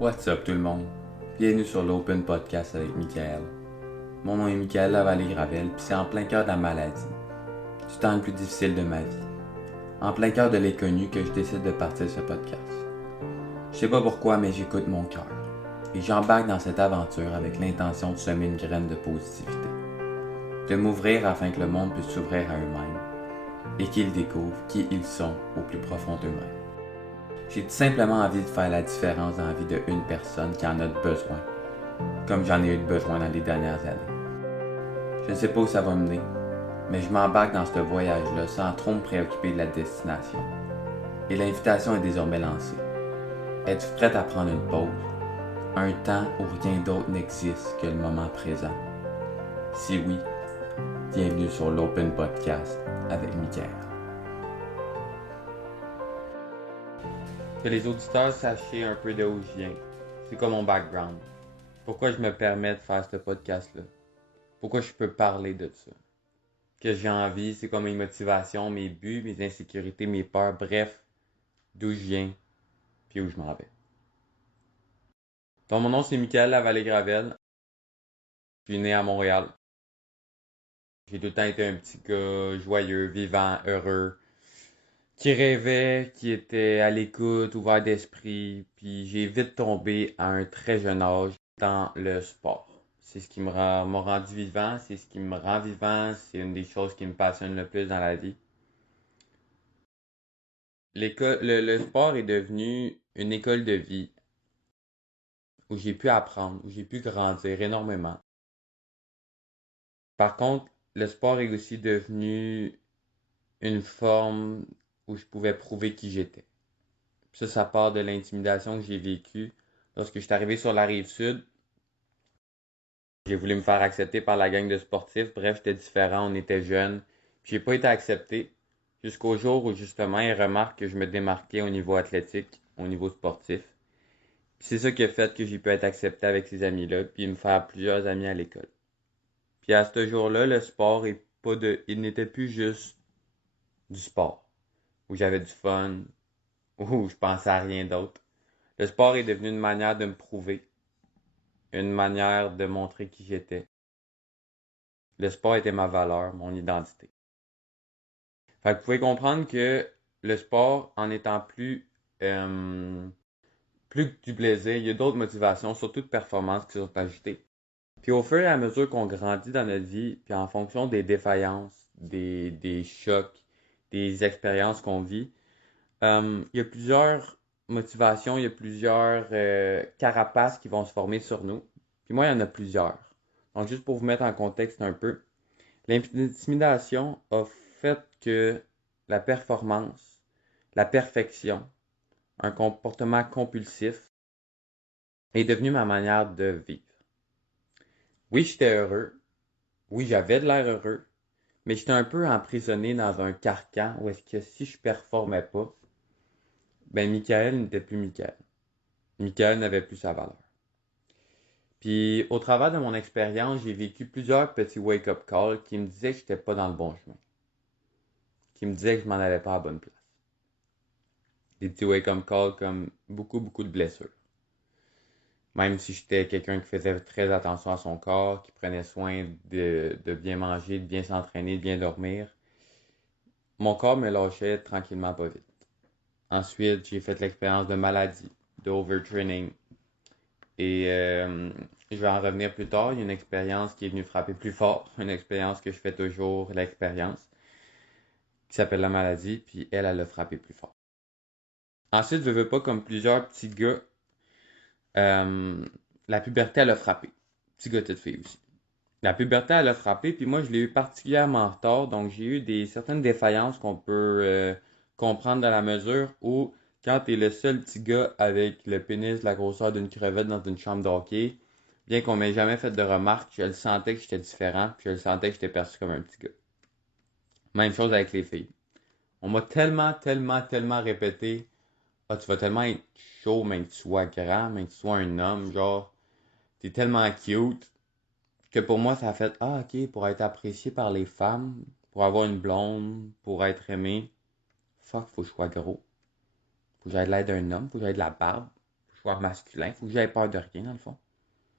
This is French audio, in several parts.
What's up tout le monde? Bienvenue sur l'Open Podcast avec Michael. Mon nom est Michael Lavallée-Gravel, puis c'est en plein cœur de la maladie, du temps le plus difficile de ma vie, en plein cœur de l'inconnu que je décide de partir ce podcast. Je sais pas pourquoi, mais j'écoute mon cœur, et j'embarque dans cette aventure avec l'intention de semer une graine de positivité, de m'ouvrir afin que le monde puisse s'ouvrir à eux-mêmes, et qu'ils découvrent qui ils sont au plus profond d'eux-mêmes. J'ai tout simplement envie de faire la différence dans la vie d'une personne qui en a besoin, comme j'en ai eu besoin dans les dernières années. Je ne sais pas où ça va mener, mais je m'embarque dans ce voyage-là sans trop me préoccuper de la destination. Et l'invitation est désormais lancée. Es-tu prête à prendre une pause? Un temps où rien d'autre n'existe que le moment présent? Si oui, bienvenue sur l'Open Podcast avec Michael. Que les auditeurs sachent un peu d'où je viens. C'est quoi mon background? Pourquoi je me permets de faire ce podcast-là? Pourquoi je peux parler de ça? Que j'ai envie, c'est quoi mes motivations, mes buts, mes insécurités, mes peurs, bref, d'où je viens, puis où je m'en vais. Donc mon nom c'est Michael Lavallée-Gravel. Je suis né à Montréal. J'ai tout le temps été un petit gars joyeux, vivant, heureux, qui rêvait, qui était à l'écoute, ouvert d'esprit, puis j'ai vite tombé à un très jeune âge dans le sport. C'est ce qui m'a rendu vivant, c'est ce qui me rend vivant, c'est une des choses qui me passionne le plus dans la vie. Le sport est devenu une école de vie où j'ai pu apprendre, où j'ai pu grandir énormément. Par contre, le sport est aussi devenu une forme où je pouvais prouver qui j'étais. Ça part de l'intimidation que j'ai vécue lorsque je suis arrivé sur la rive sud. J'ai voulu me faire accepter par la gang de sportifs. Bref, j'étais différent, on était jeunes. Puis j'ai pas été accepté jusqu'au jour où justement ils remarquent que je me démarquais au niveau athlétique, au niveau sportif. Puis c'est ça qui a fait que j'ai pu être accepté avec ces amis-là, puis me faire plusieurs amis à l'école. Puis à ce jour-là, le sport est pas de. Il n'était plus juste du sport, où j'avais du fun, où je pensais à rien d'autre. Le sport est devenu une manière de me prouver, une manière de montrer qui j'étais. Le sport était ma valeur, mon identité. Fait que vous pouvez comprendre que le sport, en étant plus que du plaisir, il y a d'autres motivations, surtout de performance, qui sont ajoutées. Puis au fur et à mesure qu'on grandit dans notre vie, puis en fonction des défaillances, des chocs, des expériences qu'on vit, il y a plusieurs motivations, il y a plusieurs carapaces qui vont se former sur nous. Puis moi, il y en a plusieurs. Donc juste pour vous mettre en contexte un peu, l'intimidation a fait que la performance, la perfection, un comportement compulsif est devenu ma manière de vivre. Oui, j'étais heureux. Oui, j'avais de l'air heureux. Mais j'étais un peu emprisonné dans un carcan où est-ce que si je performais pas, ben Michael n'était plus Michael. Michael n'avait plus sa valeur. Puis au travers de mon expérience, j'ai vécu plusieurs petits wake-up calls qui me disaient que j'étais pas dans le bon chemin. Qui me disaient que je m'en allais pas à la bonne place. Des petits wake-up calls comme beaucoup de blessures. Même si j'étais quelqu'un qui faisait très attention à son corps, qui prenait soin de bien manger, de bien s'entraîner, de bien dormir, mon corps me lâchait tranquillement pas vite. Ensuite, j'ai fait l'expérience de maladie, de overtraining. Et je vais en revenir plus tard. Il y a une expérience qui est venue frapper plus fort. Une expérience que je fais toujours, l'expérience, qui s'appelle la maladie. Puis elle a frappé plus fort. Ensuite, je veux pas comme plusieurs petits gars, euh, la puberté, elle a frappé. Petit gars, petite fille aussi. La puberté, elle a frappé, puis moi, je l'ai eu particulièrement tard, donc j'ai eu certaines défaillances qu'on peut comprendre dans la mesure où, quand t'es le seul petit gars avec le pénis de la grosseur d'une crevette dans une chambre de hockey, bien qu'on m'ait jamais fait de remarques, je le sentais que j'étais différent, puis je le sentais que j'étais perçu comme un petit gars. Même chose avec les filles. On m'a tellement répété, ah, tu vas tellement être chaud, même que tu sois grand, même que tu sois un homme, genre, t'es tellement cute, que pour moi, ça a fait, ah, ok, pour être apprécié par les femmes, pour avoir une blonde, pour être aimé, fuck, faut que je sois gros. Faut que j'aie l'air d'un homme, faut que j'aie de la barbe, sois masculin, il faut que j'aie peur de rien, dans le fond.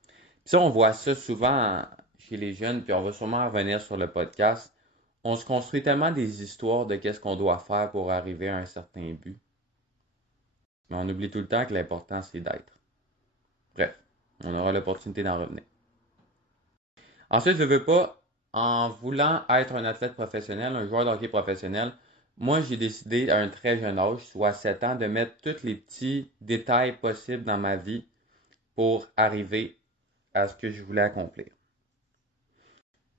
Puis ça, on voit ça souvent chez les jeunes, puis on va sûrement revenir sur le podcast. On se construit tellement des histoires de qu'est-ce qu'on doit faire pour arriver à un certain but. Mais on oublie tout le temps que l'important, c'est d'être. Bref, on aura l'opportunité d'en revenir. Ensuite, je veux pas, en voulant être un athlète professionnel, un joueur de hockey professionnel, moi, j'ai décidé à un très jeune âge, soit 7 ans, de mettre tous les petits détails possibles dans ma vie pour arriver à ce que je voulais accomplir.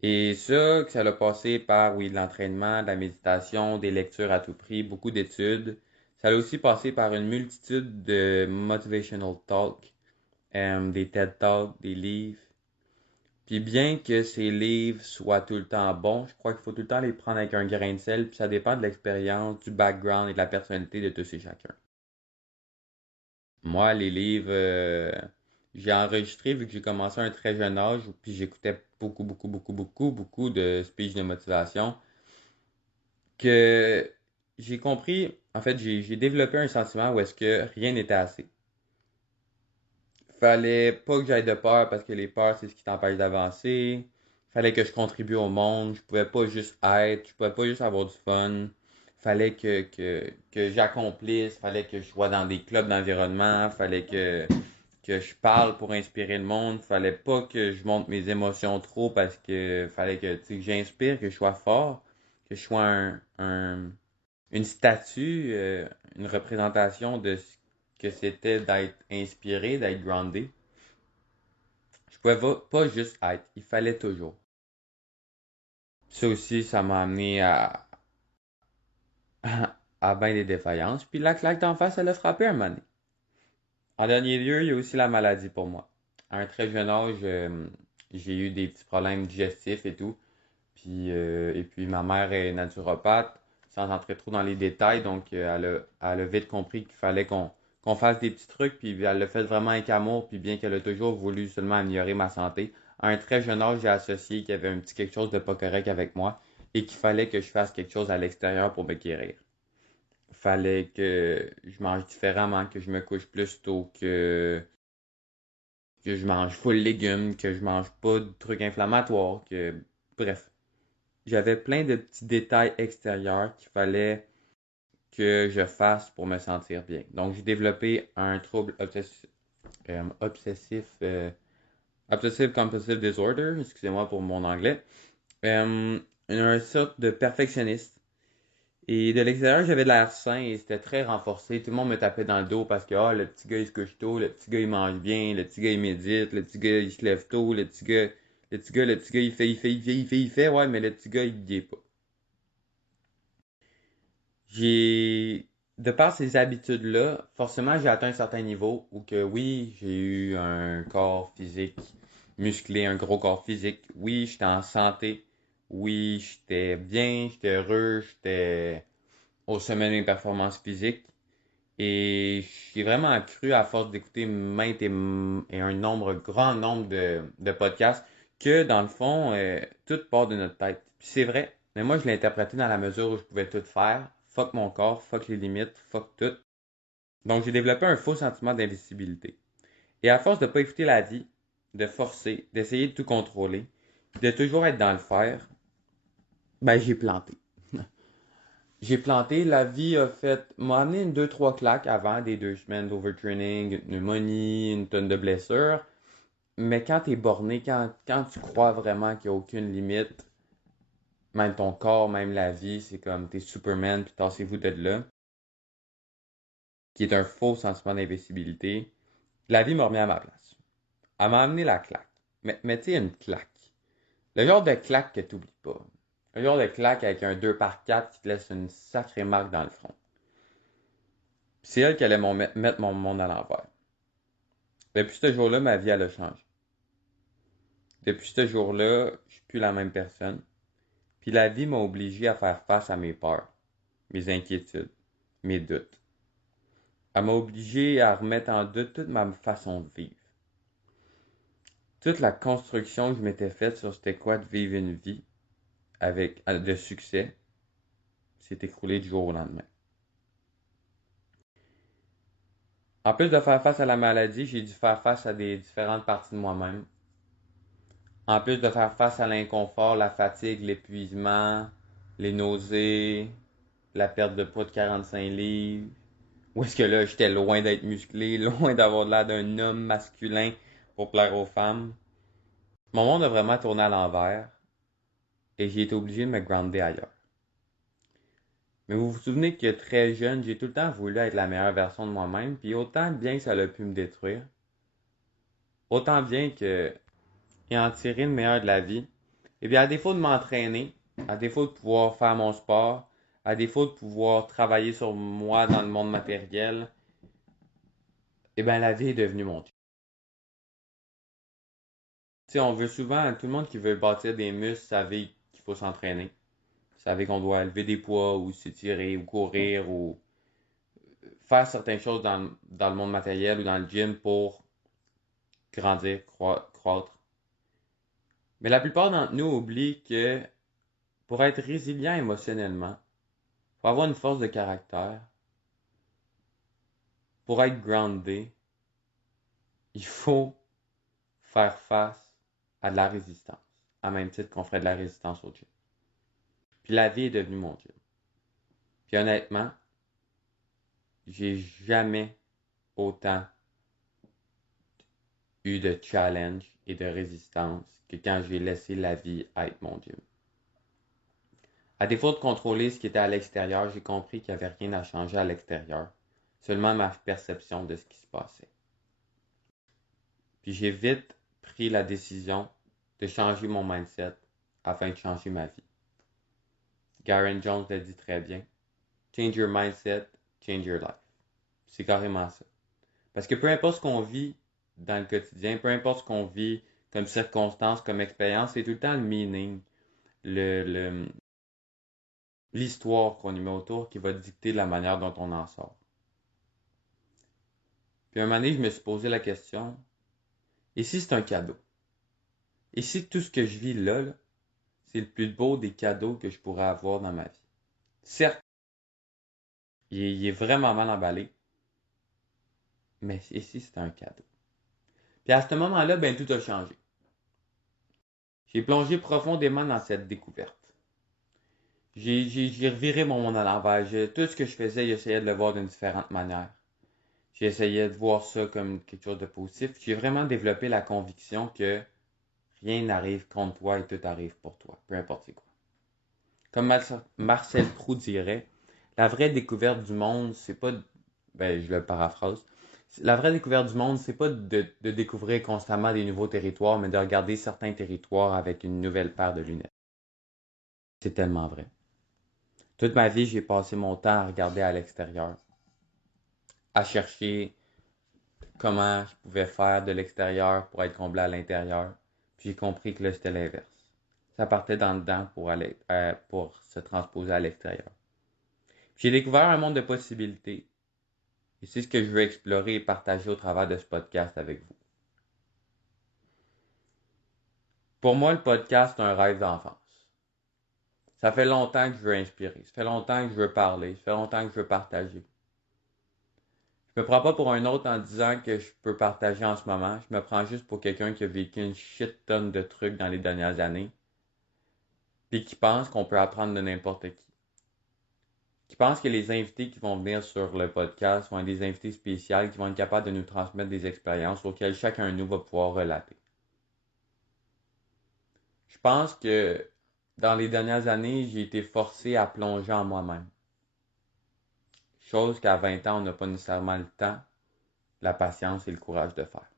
Et ça, que ça a passé par, oui, de l'entraînement, de la méditation, des lectures à tout prix, beaucoup d'études. Ça a aussi passé par une multitude de motivational talk, des TED Talks, des livres. Puis bien que ces livres soient tout le temps bons, je crois qu'il faut tout le temps les prendre avec un grain de sel, puis ça dépend de l'expérience, du background et de la personnalité de tous et chacun. Moi, les livres, j'ai enregistré vu que j'ai commencé à un très jeune âge, puis j'écoutais beaucoup de speech de motivation, que j'ai compris, en fait, j'ai développé un sentiment où est-ce que rien n'était assez. Fallait pas que j'aille de peur parce que les peurs, c'est ce qui t'empêche d'avancer. Fallait que je contribue au monde. Je pouvais pas juste être. Je pouvais pas juste avoir du fun. Fallait que j'accomplisse. Fallait que je sois dans des clubs d'environnement. Fallait que je parle pour inspirer le monde. Fallait pas que je montre mes émotions trop parce que fallait que, tu sais, que j'inspire, que je sois fort, que je sois une statue, une représentation de ce que c'était d'être inspiré, d'être groundé. Je pouvais pas juste être, il fallait toujours. Ça aussi, ça m'a amené à bien des défaillances. Puis la claque d'en face, elle a frappé un moment donné. En dernier lieu, il y a aussi la maladie pour moi. À un très jeune âge, j'ai eu des petits problèmes digestifs et tout. Et puis ma mère est naturopathe, sans entrer trop dans les détails, donc elle a vite compris qu'il fallait qu'on fasse des petits trucs, puis elle l'a fait vraiment avec amour, puis bien qu'elle a toujours voulu seulement améliorer ma santé, à un très jeune âge, j'ai associé qu'il y avait un petit quelque chose de pas correct avec moi et qu'il fallait que je fasse quelque chose à l'extérieur pour me guérir. Il fallait que je mange différemment, que je me couche plus tôt, que je mange full légumes, que je mange pas de trucs inflammatoires, que bref. J'avais plein de petits détails extérieurs qu'il fallait que je fasse pour me sentir bien. Donc, j'ai développé un trouble obsessif, obsessive compulsive disorder, excusez-moi pour mon anglais, une sorte de perfectionniste. Et de l'extérieur, j'avais de l'air sain et c'était très renforcé. Tout le monde me tapait dans le dos parce que le petit gars il se couche tôt, le petit gars il mange bien, le petit gars il médite, le petit gars il se lève tôt, le petit gars il fait, ouais, mais le petit gars il y est pas. De par ces habitudes-là, forcément, j'ai atteint un certain niveau où que oui, j'ai eu un corps physique musclé, un gros corps physique. Oui, j'étais en santé. Oui, j'étais bien, j'étais heureux, j'étais au sommet de mes performances physiques. Et j'ai vraiment cru, à force d'écouter maintes et un grand nombre de podcasts, que dans le fond, tout part de notre tête. Puis c'est vrai, mais moi je l'ai interprété dans la mesure où je pouvais tout faire. Fuck mon corps, fuck les limites, fuck tout. Donc j'ai développé un faux sentiment d'invisibilité. Et à force de pas écouter la vie, de forcer, d'essayer de tout contrôler, de toujours être dans le faire, ben j'ai planté. J'ai planté, la vie m'a amené une, deux, trois claques avant des 2 semaines d'overtraining, une pneumonie, une tonne de blessures. Mais quand t'es borné, quand tu crois vraiment qu'il n'y a aucune limite, même ton corps, même la vie, c'est comme t'es Superman, puis tassez-vous de là, qui est un faux sentiment d'invincibilité. La vie m'a remis à ma place. Elle m'a amené la claque. Mais tu sais, une claque. Le genre de claque que t'oublies pas. Le genre de claque avec un 2 par 4 qui te laisse une sacrée marque dans le front. C'est elle qui allait mettre mon monde à l'envers. Depuis ce jour-là, ma vie, elle a changé. Depuis ce jour-là, je suis plus la même personne. Puis la vie m'a obligé à faire face à mes peurs, mes inquiétudes, mes doutes. Elle m'a obligé à remettre en doute toute ma façon de vivre. Toute la construction que je m'étais faite sur c'était quoi de vivre une vie avec de succès s'est écroulée du jour au lendemain. En plus de faire face à la maladie, j'ai dû faire face à des différentes parties de moi-même. En plus de faire face à l'inconfort, la fatigue, l'épuisement, les nausées, la perte de poids de 45 livres. Où est-ce que là, j'étais loin d'être musclé, loin d'avoir l'air d'un homme masculin pour plaire aux femmes. Mon monde a vraiment tourné à l'envers et j'ai été obligé de me grounder ailleurs. Mais vous vous souvenez que très jeune, j'ai tout le temps voulu être la meilleure version de moi-même, puis autant bien que ça a pu me détruire, autant bien que et en tirer le meilleur de la vie, et bien à défaut de m'entraîner, à défaut de pouvoir faire mon sport, à défaut de pouvoir travailler sur moi dans le monde matériel, et bien la vie est devenue mon Dieu. Tu sais, on veut souvent, tout le monde qui veut bâtir des muscles savait qu'il faut s'entraîner. Savait qu'on doit lever des poids ou s'étirer ou courir ou faire certaines choses dans le monde matériel ou dans le gym pour grandir, croître. Mais la plupart d'entre nous oublient que pour être résilient émotionnellement, pour avoir une force de caractère, pour être groundé, il faut faire face à de la résistance, à même titre qu'on ferait de la résistance au gym. Puis la vie est devenue mon gym. Puis honnêtement, j'ai jamais autant eu de challenge et de résistance que quand j'ai laissé la vie être mon gym. À défaut de contrôler ce qui était à l'extérieur, j'ai compris qu'il n'y avait rien à changer à l'extérieur, seulement ma perception de ce qui se passait. Puis j'ai vite pris la décision de changer mon mindset afin de changer ma vie. Garen Jones l'a dit très bien. Change your mindset, change your life. C'est carrément ça. Parce que peu importe ce qu'on vit dans le quotidien, peu importe ce qu'on vit comme circonstance, comme expérience, c'est tout le temps le meaning, l'histoire qu'on y met autour qui va dicter la manière dont on en sort. Puis un moment donné, je me suis posé la question, et si c'est un cadeau? Et si tout ce que je vis là, c'est le plus beau des cadeaux que je pourrais avoir dans ma vie? Certes, il est vraiment mal emballé, mais et si c'est un cadeau? Puis à ce moment-là, ben tout a changé. J'ai plongé profondément dans cette découverte. J'ai reviré mon monde à l'envers. Tout ce que je faisais, j'essayais de le voir d'une différente manière. J'essayais de voir ça comme quelque chose de positif. J'ai vraiment développé la conviction que rien n'arrive contre toi et tout arrive pour toi, peu importe c'est quoi. Comme Marcel Proust dirait, la vraie découverte du monde, c'est pas, ben je le paraphrase, la vraie découverte du monde, c'est pas de découvrir constamment des nouveaux territoires, mais de regarder certains territoires avec une nouvelle paire de lunettes. C'est tellement vrai. Toute ma vie, j'ai passé mon temps à regarder à l'extérieur, à chercher comment je pouvais faire de l'extérieur pour être comblé à l'intérieur. Puis j'ai compris que là, c'était l'inverse. Ça partait dans le dedans pour se transposer à l'extérieur. J'ai découvert un monde de possibilités. Et c'est ce que je veux explorer et partager au travers de ce podcast avec vous. Pour moi, le podcast, c'est un rêve d'enfance. Ça fait longtemps que je veux inspirer. Ça fait longtemps que je veux parler. Ça fait longtemps que je veux partager. Je me prends pas pour un autre en disant que je peux partager en ce moment. Je me prends juste pour quelqu'un qui a vécu une shit tonne de trucs dans les dernières années. Puis qui pense qu'on peut apprendre de n'importe qui. Qui pense que les invités qui vont venir sur le podcast vont être des invités spéciaux qui vont être capables de nous transmettre des expériences auxquelles chacun de nous va pouvoir relater. Je pense que dans les dernières années, j'ai été forcé à plonger en moi-même. Chose qu'à 20 ans, on n'a pas nécessairement le temps, la patience et le courage de faire.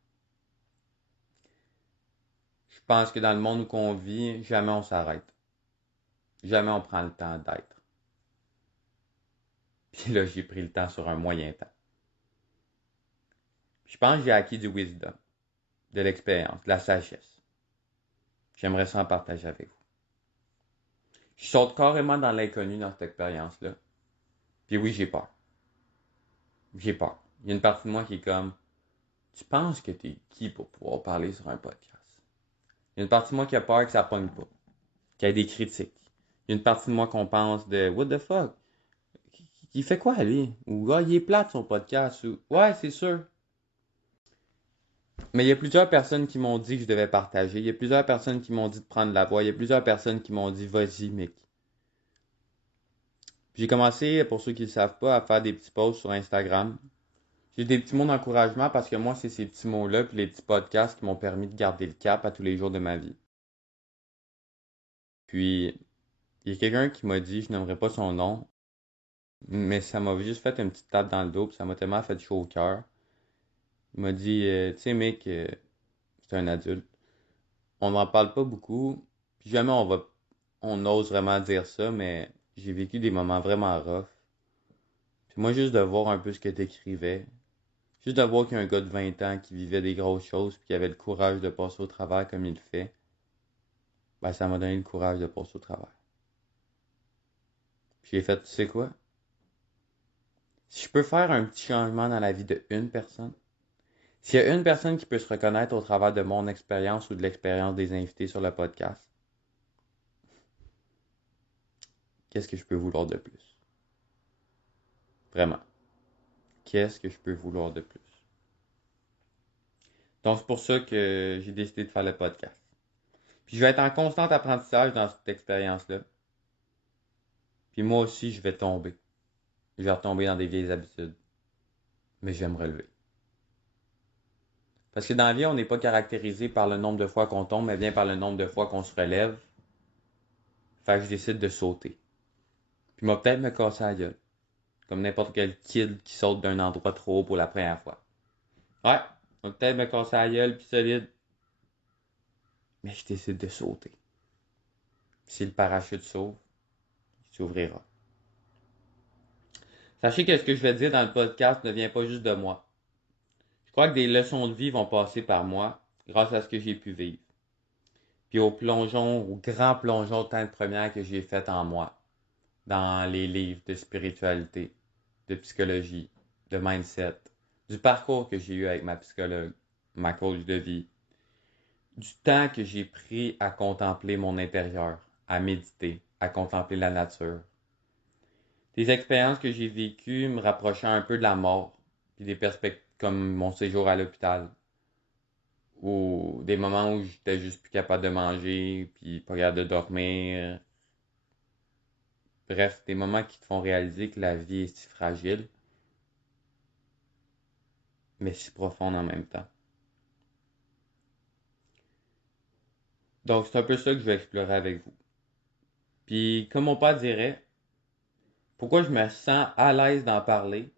Je pense que dans le monde où on vit, jamais on s'arrête. Jamais on prend le temps d'être. Puis là, j'ai pris le temps sur un moyen temps. Puis je pense que j'ai acquis du wisdom, de l'expérience, de la sagesse. J'aimerais ça en partager avec vous. Je saute carrément dans l'inconnu dans cette expérience-là. Puis oui, j'ai peur. J'ai peur. Il y a une partie de moi qui est comme, tu penses que t'es qui pour pouvoir parler sur un podcast? Il y a une partie de moi qui a peur que ça pogne pas, qu'il y ait des critiques. Il y a une partie de moi qu'on pense de, what the fuck? il fait quoi, lui? Ou, il est plate, son podcast. Ou, ouais, c'est sûr. Mais il y a plusieurs personnes qui m'ont dit que je devais partager. Il y a plusieurs personnes qui m'ont dit de prendre la voix. Il y a plusieurs personnes qui m'ont dit, vas-y, mec. J'ai commencé, pour ceux qui ne le savent pas, à faire des petits posts sur Instagram. J'ai des petits mots d'encouragement parce que moi, c'est ces petits mots-là puis les petits podcasts qui m'ont permis de garder le cap à tous les jours de ma vie. Puis, il y a quelqu'un qui m'a dit, je n'aimerais pas son nom, mais ça m'a juste fait une petite tape dans le dos puis ça m'a tellement fait chaud au cœur. Il m'a dit, tu sais, mec, c'est un adulte. On n'en parle pas beaucoup, puis jamais on ose vraiment dire ça, mais j'ai vécu des moments vraiment rough. Puis moi, juste de voir un peu ce que t'écrivais, juste de voir qu'il y a un gars de 20 ans qui vivait des grosses choses puis qui avait le courage de passer au travers comme il le fait, ben ça m'a donné le courage de passer au travers. Puis j'ai fait, tu sais quoi? Si je peux faire un petit changement dans la vie de une personne, s'il y a une personne qui peut se reconnaître au travers de mon expérience ou de l'expérience des invités sur le podcast, qu'est-ce que je peux vouloir de plus? Vraiment. Qu'est-ce que je peux vouloir de plus? Donc, c'est pour ça que j'ai décidé de faire le podcast. Puis, je vais être en constant apprentissage dans cette expérience-là. Puis, moi aussi, je vais tomber. Je vais retomber dans des vieilles habitudes. Mais je vais me relever. Parce que dans la vie, on n'est pas caractérisé par le nombre de fois qu'on tombe, mais bien par le nombre de fois qu'on se relève. Fait que je décide de sauter. Puis, moi, peut-être me casser la gueule. Comme n'importe quel kid qui saute d'un endroit trop haut pour la première fois. Ouais, on peut-être me casser la gueule, puis solide. Mais je décide de sauter. Si le parachute s'ouvre, il s'ouvrira. Sachez que ce que je vais dire dans le podcast ne vient pas juste de moi. Je crois que des leçons de vie vont passer par moi grâce à ce que j'ai pu vivre. Puis au plongeon, au grand plongeon de teintes premières que j'ai fait en moi, dans les livres de spiritualité, de psychologie, de mindset, du parcours que j'ai eu avec ma psychologue, ma coach de vie, du temps que j'ai pris à contempler mon intérieur, à méditer, à contempler la nature. Des expériences que j'ai vécues me rapprochant un peu de la mort, puis des perspectives comme mon séjour à l'hôpital, ou des moments où j'étais juste plus capable de manger, puis pas capable de dormir. Bref, des moments qui te font réaliser que la vie est si fragile, mais si profonde en même temps. Donc, c'est un peu ça que je vais explorer avec vous. Puis, comme mon père dirait, pourquoi je me sens à l'aise d'en parler,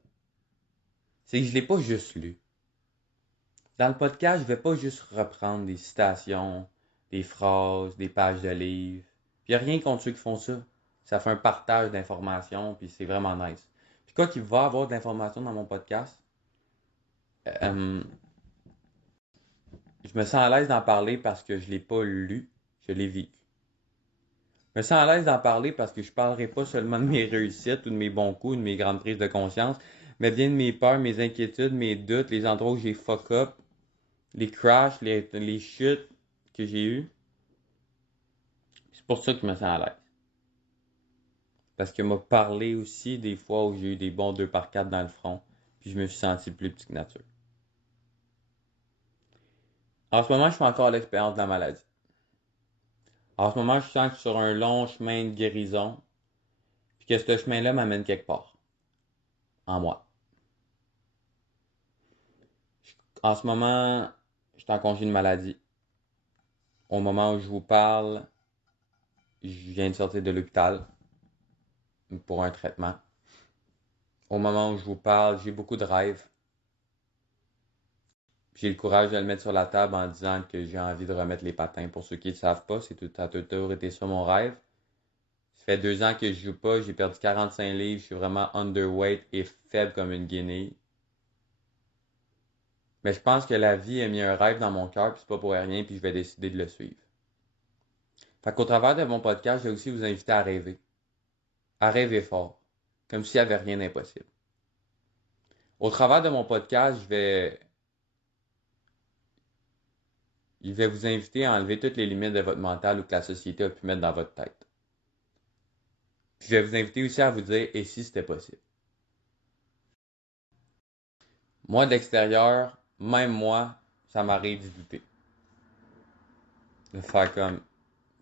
c'est que je l'ai pas juste lu. Dans le podcast, je vais pas juste reprendre des citations, des phrases, des pages de livres. Puis, il n'y a rien contre ceux qui font ça. Ça fait un partage d'informations, puis c'est vraiment nice. Puis quoi qu'il va avoir de l'information dans mon podcast, euh, je me sens à l'aise d'en parler parce que je l'ai pas lu, je l'ai vécu. Je me sens à l'aise d'en parler parce que je parlerai pas seulement de mes réussites ou de mes bons coups, de mes grandes prises de conscience, mais bien de mes peurs, mes inquiétudes, mes doutes, les endroits où j'ai fuck up, les crashs, les chutes que j'ai eues. C'est pour ça que je me sens à l'aise. Parce que m'a parlé aussi des fois où j'ai eu des bons 2 par 4 dans le front, puis je me suis senti plus petit que nature. En ce moment, je fais encore l'expérience de la maladie. En ce moment, je sens que je suis sur un long chemin de guérison, puis que ce chemin-là m'amène quelque part, en moi. En ce moment, je suis en congé de maladie. Au moment où je vous parle, je viens de sortir de l'hôpital pour un traitement. Au moment où je vous parle, j'ai beaucoup de rêves. J'ai le courage de le mettre sur la table en disant que j'ai envie de remettre les patins. Pour ceux qui ne le savent pas, ça a toujours été ça mon rêve. Ça fait 2 ans que je joue pas, j'ai perdu 45 livres, je suis vraiment underweight et faible comme une guinée. Mais je pense que la vie a mis un rêve dans mon cœur, puis c'est pas pour rien, puis je vais décider de le suivre. Fait qu'au travers de mon podcast, je vais aussi vous inviter à rêver. À rêver fort. Comme s'il n'y avait rien d'impossible. Au travers de mon podcast, je vais vous inviter à enlever toutes les limites de votre mental ou que la société a pu mettre dans votre tête. Puis je vais vous inviter aussi à vous dire, et si c'était possible? Moi, de l'extérieur, même moi, ça m'arrive de douter. De faire comme,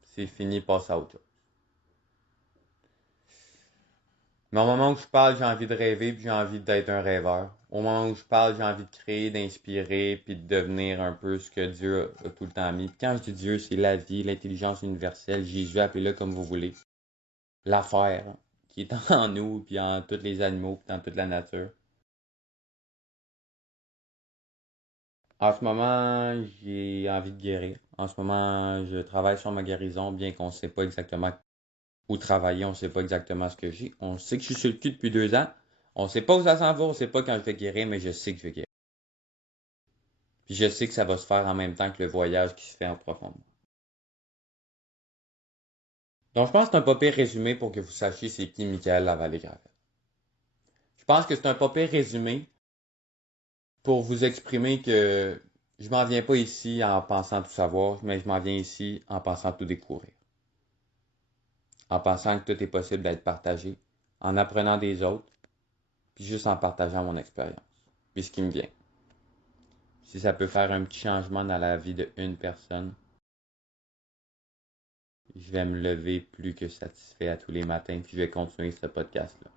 c'est fini, passe à autre chose. Mais au moment où je parle, j'ai envie de rêver, puis j'ai envie d'être un rêveur. Au moment où je parle, j'ai envie de créer, d'inspirer, puis de devenir un peu ce que Dieu a tout le temps mis. Puis quand je dis Dieu, c'est la vie, l'intelligence universelle, Jésus, appelez-le comme vous voulez. L'affaire qui est en nous, puis en tous les animaux, puis dans toute la nature. En ce moment, j'ai envie de guérir. En ce moment, je travaille sur ma guérison, bien qu'on ne sait pas exactement où travailler, on ne sait pas exactement ce que j'ai. On sait que je suis sur le cul depuis 2 ans. On ne sait pas où ça s'en va, on ne sait pas quand je vais guérir, mais je sais que je vais guérir. Puis je sais que ça va se faire en même temps que le voyage qui se fait en profondeur. Donc je pense que c'est un pas pire résumé pour que vous sachiez c'est qui Michael Lavallée-Gravel. Je pense que c'est un pas pire résumé pour vous exprimer que je m'en viens pas ici en pensant tout savoir, mais je m'en viens ici en pensant tout découvrir. En pensant que tout est possible d'être partagé, en apprenant des autres, puis juste en partageant mon expérience, puis ce qui me vient. Si ça peut faire un petit changement dans la vie d'une personne, je vais me lever plus que satisfait à tous les matins, puis je vais continuer ce podcast-là.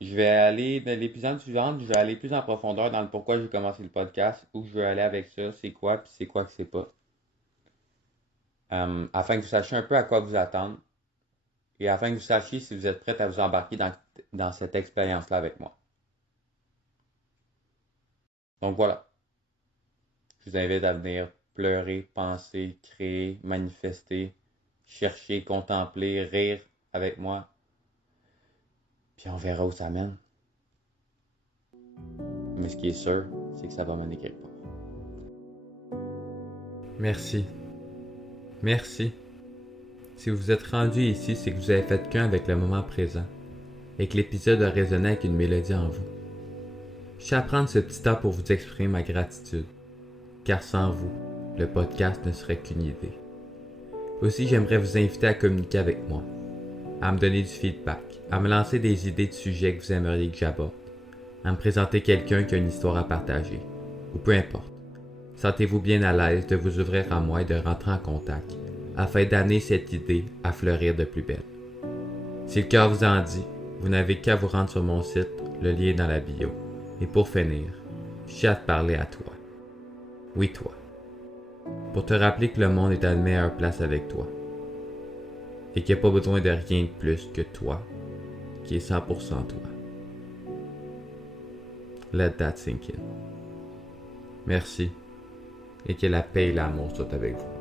Je vais aller, dans l'épisode suivant, je vais aller plus en profondeur dans le pourquoi j'ai commencé le podcast, où je veux aller avec ça, c'est quoi, puis c'est quoi que c'est pas. Afin que vous sachiez un peu à quoi vous attendre, et afin que vous sachiez si vous êtes prêt à vous embarquer dans cette expérience-là avec moi. Donc voilà, je vous invite à venir pleurer, penser, créer, manifester, chercher, contempler, rire avec moi, puis on verra où ça mène. Mais ce qui est sûr, c'est que ça va mener quelque part. Merci. Merci. Si vous êtes rendu ici, c'est que vous avez fait qu'un avec le moment présent et que l'épisode a résonné avec une mélodie en vous. Je tiens à prendre ce petit temps pour vous exprimer ma gratitude, car sans vous, le podcast ne serait qu'une idée. Aussi, j'aimerais vous inviter à communiquer avec moi, à me donner du feedback, à me lancer des idées de sujets que vous aimeriez que j'aborde, à me présenter quelqu'un qui a une histoire à partager, ou peu importe. Sentez-vous bien à l'aise de vous ouvrir à moi et de rentrer en contact, afin d'amener cette idée à fleurir de plus belle. Si le cœur vous en dit, vous n'avez qu'à vous rendre sur mon site, le lien est dans la bio. Et pour finir, j'ai hâte de parler à toi. Oui, toi. Pour te rappeler que le monde est à une meilleure place avec toi. Et qu'il n'y a pas besoin de rien de plus que toi, qui est 100% toi. Let that sink in. Merci. Et que la paix et l'amour soient avec vous.